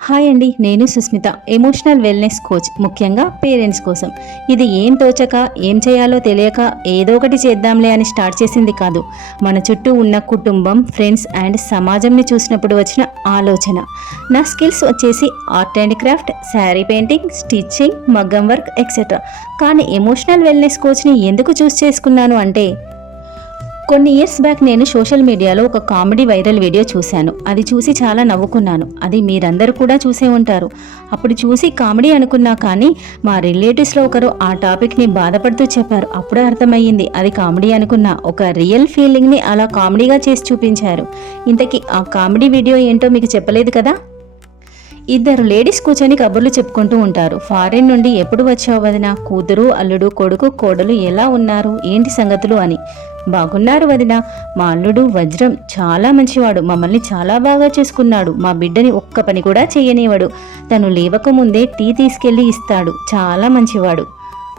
Hi అండి, నేను Susmitha, emotional wellness coach. ముఖ్యంగా పేరెంట్స్ కోసం. ఇది ఏం తోచక ఏం చేయాలో తెలియక ఏదో ఒకటి చేద్దాంలే అని స్టార్ట్ చేసింది కాదు. మన చుట్టూ ఉన్న కుటుంబం, ఫ్రెండ్స్ అండ్ సమాజంని చూసినప్పుడు వచ్చిన ఆలోచన. నా స్కిల్స్ వచ్చేసి art and craft, sari painting, stitching, మగ్గం వర్క్ ఎక్సెట్రా. కానీ ఎమోషనల్ వెల్నెస్ కోచ్ని ఎందుకు చూస్ చేసుకున్నాను అంటే, కొన్ని ఇయర్స్ బ్యాక్ నేను సోషల్ మీడియాలో ఒక కామెడీ వైరల్ వీడియో చూశాను. అది చూసి చాలా నవ్వుకున్నాను. అది మీరందరూ కూడా చూసే ఉంటారు. అప్పుడు చూసి కామెడీ అనుకున్నా, కానీ మా రిలేటివ్స్లో ఒకరు ఆ టాపిక్ని బాధపడుతూ చెప్పారు. అప్పుడే అర్థమయ్యింది అది కామెడీ అనుకున్నా. ఒక రియల్ ఫీలింగ్ని అలా కామెడీగా చేసి చూపించారు. ఇంతకీ ఆ కామెడీ వీడియో ఏంటో మీకు చెప్పలేదు కదా. ఇద్దరు లేడీస్ కూర్చొని కబుర్లు చెప్పుకుంటూ ఉంటారు. ఫారెన్ నుండి ఎప్పుడు వచ్చావు వదిన, కూతురు, అల్లుడు, కొడుకు, కోడలు ఎలా ఉన్నారు, ఏంటి సంగతులు అని. బాగున్నారు వదిన, మా అల్లుడు వజ్రం చాలా మంచివాడు, మమ్మల్ని చాలా బాగా చూసుకున్నాడు, మా బిడ్డని ఒక్క పని కూడా చేయనివాడు, తను లేవకముందే టీ తీసుకెళ్ళి ఇస్తాడు, చాలా మంచివాడు.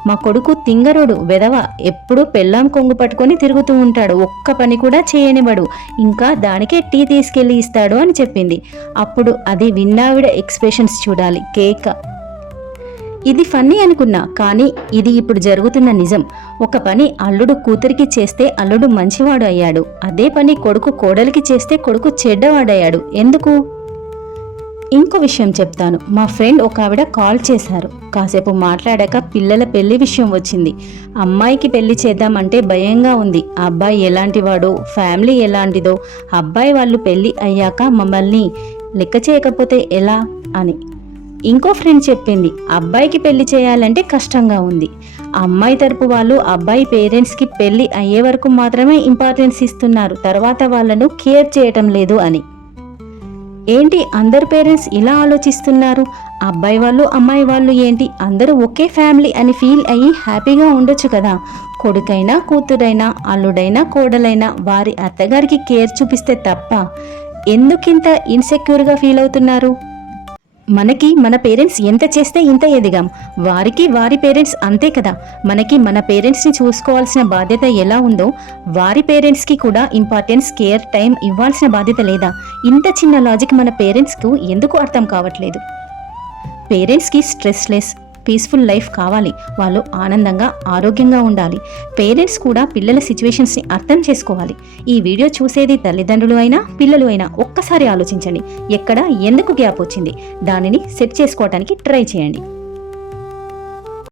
మా కొడుకు తింగరుడు, వెధవ, ఎప్పుడూ పెళ్ళాం కొంగు పట్టుకొని తిరుగుతూ ఉంటాడు, ఒక్క పని కూడా చేయనివాడు, ఇంకా దానికే టీ తీసుకెళ్ళి ఇస్తాడు అని చెప్పింది. అప్పుడు అది విన్నావిడ ఎక్స్ప్రెషన్స్ చూడాలి, కేక. ఇది ఫన్నీ అనుకున్నా, కానీ ఇది ఇప్పుడు జరుగుతున్న నిజం. ఒక పని అల్లుడు కూతురికి చేస్తే అల్లుడు మంచివాడు అయ్యాడు. అదే పని కొడుకు కోడలికి చేస్తే కొడుకు చెడ్డవాడయ్యాడు. ఎందుకు? ఇంకో విషయం చెప్తాను. మా ఫ్రెండ్ ఒక ఆవిడ కాల్ చేశారు. కాసేపు మాట్లాడాక పిల్లల పెళ్లి విషయం వచ్చింది. అమ్మాయికి పెళ్లి చేద్దామంటే భయంగా ఉంది. అబ్బాయి ఎలాంటివాడో, ఫ్యామిలీ ఎలాంటిదో, అబ్బాయి వాళ్ళు పెళ్లి అయ్యాక మమ్మల్ని లెక్క చేయకపోతే ఎలా అని. ఇంకో ఫ్రెండ్ చెప్పింది, అబ్బాయికి పెళ్లి చేయాలంటే కష్టంగా ఉంది. అమ్మాయి తరపు వాళ్ళు అబ్బాయి పేరెంట్స్కి పెళ్లి అయ్యే వరకు మాత్రమే ఇంపార్టెన్స్ ఇస్తున్నారు, తర్వాత వాళ్ళను కేర్ చేయటం లేదు అని. ఏంటి అందరు పేరెంట్స్ ఇలా ఆలోచిస్తున్నారు? అబ్బాయి వాళ్ళు అమ్మాయి వాళ్ళు ఏంటి, అందరూ ఒకే ఫ్యామిలీ అని ఫీల్ అయ్యి హ్యాపీగా ఉండొచ్చు కదా. కొడుకైనా కూతురైనా అల్లుడైనా కోడలైనా వారి అత్తగారికి కేర్ చూపిస్తే తప్ప ఎందుకింత ఇన్సెక్యూర్గా ఫీల్ అవుతున్నారు? మనకి మన పేరెంట్స్ ఎంత చేస్తే ఇంత ఎదిగాం, వారికి వారి పేరెంట్స్ అంతే కదా. మనకి మన పేరెంట్స్ని చూసుకోవాల్సిన బాధ్యత ఎలా ఉందో వారి పేరెంట్స్కి కూడా ఇంపార్టెన్స్, కేర్, టైం ఇవ్వాల్సిన బాధ్యత లేదా? ఇంత చిన్న లాజిక్ మన పేరెంట్స్కు ఎందుకు అర్థం కావట్లేదు? పేరెంట్స్కి స్ట్రెస్లెస్, పీస్ఫుల్ లైఫ్ కావాలి. వాళ్ళు ఆనందంగా, ఆరోగ్యంగా ఉండాలి. పేరెంట్స్ కూడా పిల్లల సిచ్యువేషన్స్ని అర్థం చేసుకోవాలి. ఈ వీడియో చూసేది తల్లిదండ్రులు అయినా పిల్లలు అయినా ఒక్కసారి ఆలోచించండి. ఎక్కడ ఎందుకు గ్యాప్ వచ్చింది, దానిని సెట్ చేసుకోవడానికి ట్రై చేయండి.